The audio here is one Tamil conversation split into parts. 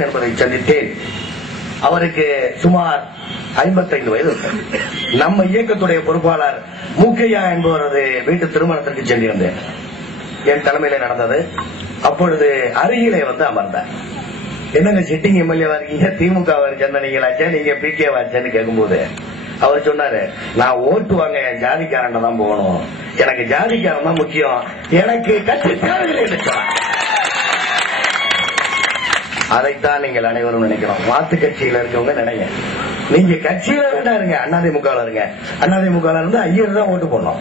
என்பதை சந்தித்தேன். அவருக்கு சுமார் 55 வயது. நம்ம இயக்கத்துடைய பொறுப்பாளர் மூக்கையா என்பவரது வீட்டு திருமணத்திற்கு சென்றிருந்தேன். என் தலைமையில நடந்தது. அப்பொழுது அருகிலே வந்து அமர்ந்தார். என்னங்க சிட்டிங் எம்எல்ஏவா இருக்கீங்க, திமுக சேர்ந்தீங்களாச்சா, நீங்க பிகே வாச்சான்னு கேட்கும்போது அவர் சொன்னாரு, நான் ஓட்டு வாங்க என் ஜாதிக்காரன் தான் போகணும், எனக்கு ஜாதிக்காரன் தான் முக்கியம், எனக்கு கட்சி தேவையில்லை. அதைத்தான் நீங்கள் அனைவரும் நினைக்கிறோம். மாத்து கட்சியில இருக்கவங்க நினைங்க, நீங்க கட்சியில வேண்டாம் இருங்க, அதிமுக இருங்க. அதிமுக இருந்து ஐயர் தான் ஓட்டு போடணும்.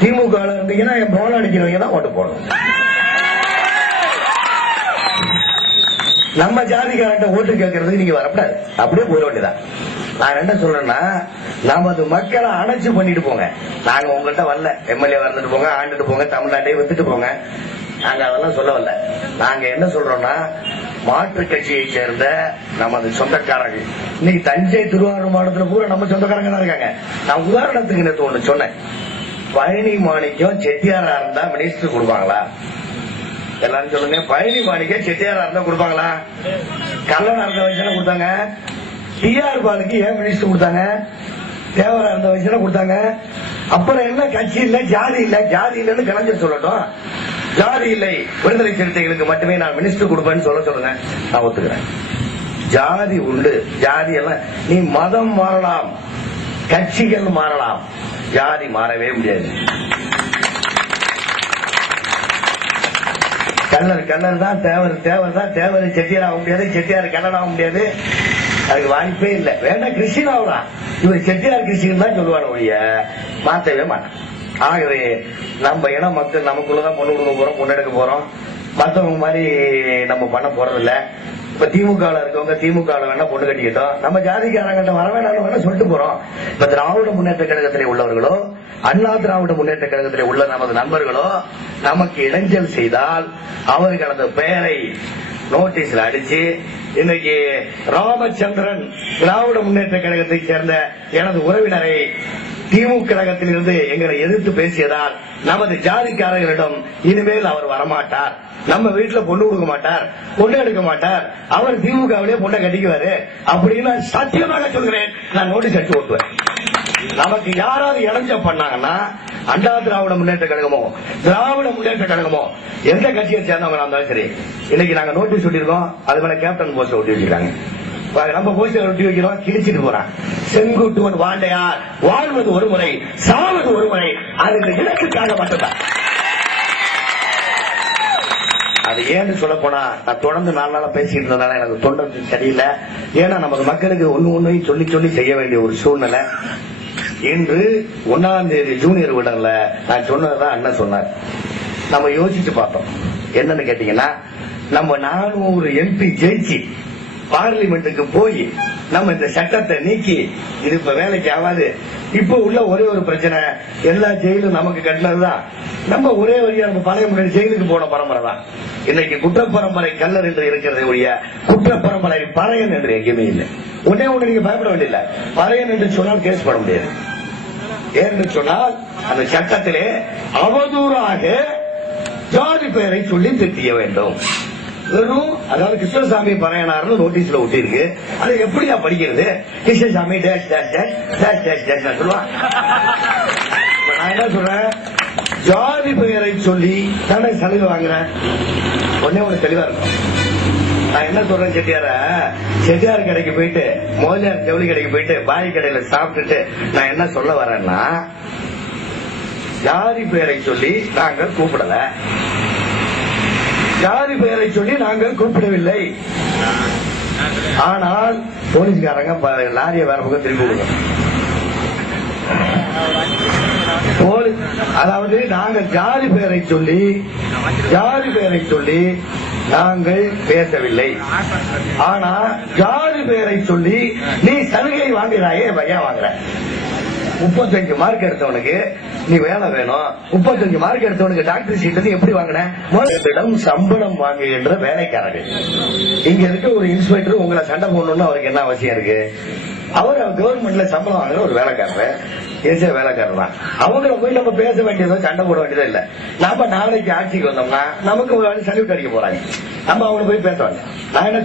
திமுக இருந்தீங்கன்னா போல அடிக்கிறவங்க தான் ஓட்டு போடணும். நம்ம ஜாதிக்காரன் ஓட்டு கேட்கறதுக்கு நீங்க வரக்கூடாது, அப்படியே போயிட வேண்டியதான். நான் என்ன சொல்றேன்னா, நமது மக்களை அணைச்சு பண்ணிட்டு போங்க. நாங்க உங்கள்கிட்ட வரல, எம்எல்ஏ வந்துட்டு போங்க, ஆண்டுட்டு போங்க, தமிழ்நாட்டையே வித்துட்டு போங்க, நாங்க அதெல்லாம் சொல்ல வரல. நாங்க என்ன சொல்றோம்னா, மாற்று கட்சியை சேர்ந்த நமது சொந்தக்காரர்கள் இன்னைக்கு தஞ்சை திருவாரூர் மாவட்டத்தில் பூரா நம்ம சொந்தக்காரங்க தான் இருக்காங்க. நான் உதாரணத்துக்கு நேற்று ஒண்ணு சொன்னேன். பழனி மாணிக்கம் செட்டியாரா இருந்தா மினிஸ்டர் கொடுப்பாங்களா? எல்லாரும் சொல்லுங்க. பழனி மாணிக்கம் செட்டியாரா இருந்தா கொடுப்பாங்களா? கல்லணா இருந்த வயசுல கொடுத்தாங்க. டிஆர் பாலுக்கு ஏன் மினிஸ்டர் கொடுத்தாங்க? தேவரா இருந்த வயசுல கொடுத்தாங்க. அப்புறம் என்ன கட்சி இல்ல, ஜாதி இல்ல, ஜாதி இல்லன்னு கலைஞர் சொல்லட்டும். ஜாதி இல்லை, விடுதலை சிறுத்தைகளுக்கு மட்டுமே நான் மினிஸ்டர் கொடுப்பேன்னு சொல்லுங்க, நான் ஒத்துக்கிறேன். ஜாதி உண்டு, ஜாதி எல்லாம் நீ மதம் மாறலாம், கட்சிகள் மாறலாம், ஜாதி மாறவே முடியாது. கல்லர் தான் தேவர், தேவர் தான் தேவர் செட்டியார் ஆக முடியாது, செட்டியார் கல்லர் ஆக முடியாது, அதுக்கு வாய்ப்பே இல்லை. வேணா கிறிஸ்டின் ஆகலாம், இவர் செட்டியார் கிறிஸ்டின் தான் சொல்லுவாங்க ஒழிய மாற்றவே மாட்டான். ஆகவே நம்ம இனம் மக்கள் நமக்குள்ளதான் பொண்ணு கொடுக்க போறோம், பொண்ணு எடுக்க போறோம். மற்றவங்க மாதிரி நம்ம பண்ண போறதில்ல. இப்ப திமுக இருக்கவங்க திமுக வேணா பொண்ணு கட்டிக்கிட்டோம், நம்ம ஜாதிக்காரங்கிட்ட வர வேணாம் வேணா சொல்லிட்டு போறோம். இப்ப திராவிட முன்னேற்ற கழகத்திலே உள்ளவர்களோ, அண்ணா திராவிட முன்னேற்ற கழகத்திலே உள்ள நமது நண்பர்களோ நமக்கு இடைஞ்சல் செய்தால் அவர்களது பெயரை நோட்டீஸ்ல அடிச்சு, இன்னைக்கு ராமச்சந்திரன் திராவிட முன்னேற்ற கழகத்தை சேர்ந்த எனது உறவினரை திமுக கழகத்தில் இருந்து எங்களை எதிர்த்து பேசியதால் நமது ஜாதிக்காரர்களிடம் இனிமேல் அவர் வரமாட்டார், நம்ம வீட்டுல பொண்ணு கொடுக்க மாட்டார், பொண்ணு எடுக்க மாட்டார், அவர் திமுகவிலே பொண்ணை கட்டிக்குவாரு அப்படின்னு சத்தியமாக சொல்கிறேன். நான் நோட்டீஸ் அடிச்சு ஓட்டுவேன். நமக்கு யாராவது இடைஞ்ச பண்ணாங்கன்னா அண்ணா திராவிட முன்னேற்ற கழகமோ திராவிட முன்னேற்ற கழகமோ எந்த கட்சியை சேர்ந்தவங்க இருந்தாலும் சரி, இன்னைக்கு நாங்க நோட்டீஸ் ஒட்டிருக்கோம், அது மேல கேப்டன் போஸ்டர் ஒட்டி வச்சிருக்காங்க. நம்ம போஸ்டர் ஒட்டி வைக்கிறோம், கிழிச்சிட்டு போறான். செங்குட்டுவன் வாண்டையார், வாழ்வது ஒரு முறை, சாவது ஒரு முறை, அதுக்கு இலக்குக்காக மட்டும்தான். அது ஏன்னு சொல்ல போனா, நான் தொடர்ந்து 4 நாளா பேசிட்டு இருந்ததால எனக்கு தொண்டை சரியில்லை. ஏன்னா நமது மக்களுக்கு ஒன்னையும் சொல்லி சொல்லி செய்ய வேண்டிய ஒரு சூழ்நிலை. இன்று 1ஆம் தேதி ஜூனியர் விடல நான் சொன்னதுதான் அண்ணன் சொன்னார். நம்ம யோசிச்சு பார்த்தோம். என்னன்னு கேட்டீங்கன்னா, நம்ம 400 எம்பி ஜெயிச்சு பார்லிமெண்ட்டுக்கு போய் நம்ம இந்த சட்டத்தை நீக்கி இது இப்ப வேலைக்கு ஆகாது. இப்ப உள்ள ஒரே ஒரு பிரச்சனை, எல்லா ஜெயிலும் நமக்கு கட்டினதுதான். நம்ம ஒரே வழியா நம்ம பழைய முன்னாடி ஜெயிலுக்கு போன பரம்பரை தான். இன்னைக்கு குற்ற பரம்பரை கல்லர் என்று இருக்கிறது ஒழிய குற்ற பரம்பரை பறையன் என்று எங்கேயுமே இல்லை. ஒன்னே ஒண்ணு நீங்க பயப்பட வேண்டியதில்லை. பறையன் என்று சொன்னால் கேஸ் போட முடியாது. ஏன்னு சொன்னால் அந்த சட்டத்திலே அவதூறாக ஜாதி பெயரை சொல்லி திருத்திய வேண்டும். வெறும் அதாவது கிருஷ்ணசாமி பறையனார்னு நோட்டீஸ்ல ஒட்டி இருக்கு. அது எப்படியா படிக்கிறது? Krishnasamy dash dash dash dash dash dash சொல்லுவான். நான் என்ன சொல்றேன், ஜாதி பெயரை சொல்லி தானே சலுகை வாங்குறேன். ஒன்னே ஒண்ணு தெளிவா இருக்கும். நான் என்ன சொல்றேன், செட்டியார் கடைக்கு போயிட்டு, மோதியார் ஜவுளி கடைக்கு போயிட்டு, பாய் கடையில சாப்பிட்டுட்டு நான் என்ன சொல்ல வரேன்னா, ஜாதி பெயரை சொல்லி நாங்கள் கூப்பிடல, ஜாதி பெயரை சொல்லி நாங்கள் கூப்பிடவில்லை. ஆனால் போலீஸ்காரங்க லாரியை வேற பக்கம் திருப்பி கொடுக்கணும். அதாவது நாங்கள் ஜாதி பெயரை சொல்லி நாங்கள் பேசவில்லை. ஆனா ஜாதி பெயரை சொல்லி நீ சலுகை வாங்குறாயே, ஏன் வாங்குற? 35 மார்க் எடுத்தவனுக்கு நீ வேலை வேணும், 35 மார்க் எடுத்தவனுக்கு டாக்டர் சீட் எப்படி வாங்கின? முதலிடம் சம்பளம் வாங்குகின்ற வேலைக்காரர்கள். இங்க இருக்க ஒரு இன்ஸ்பெக்டர் உங்களை சண்டை போடணும்னு அவருக்கு என்ன அவசியம் இருக்கு? அவர் கவர்மெண்ட்ல சம்பளம் வாங்குற ஒரு வேலைக்காரர், வேலைக்காரர் தான். அவங்கள போய் நம்ம பேச வேண்டியதோ சண்டை போட வேண்டியதோ இல்ல. நாம நாளைக்கு ஆட்சிக்கு வந்தோம்னா நமக்கு சல்யூட் அடிக்க போறாங்க, நம்ம அவங்களை போய் பேச வேண்டாம். நான் என்ன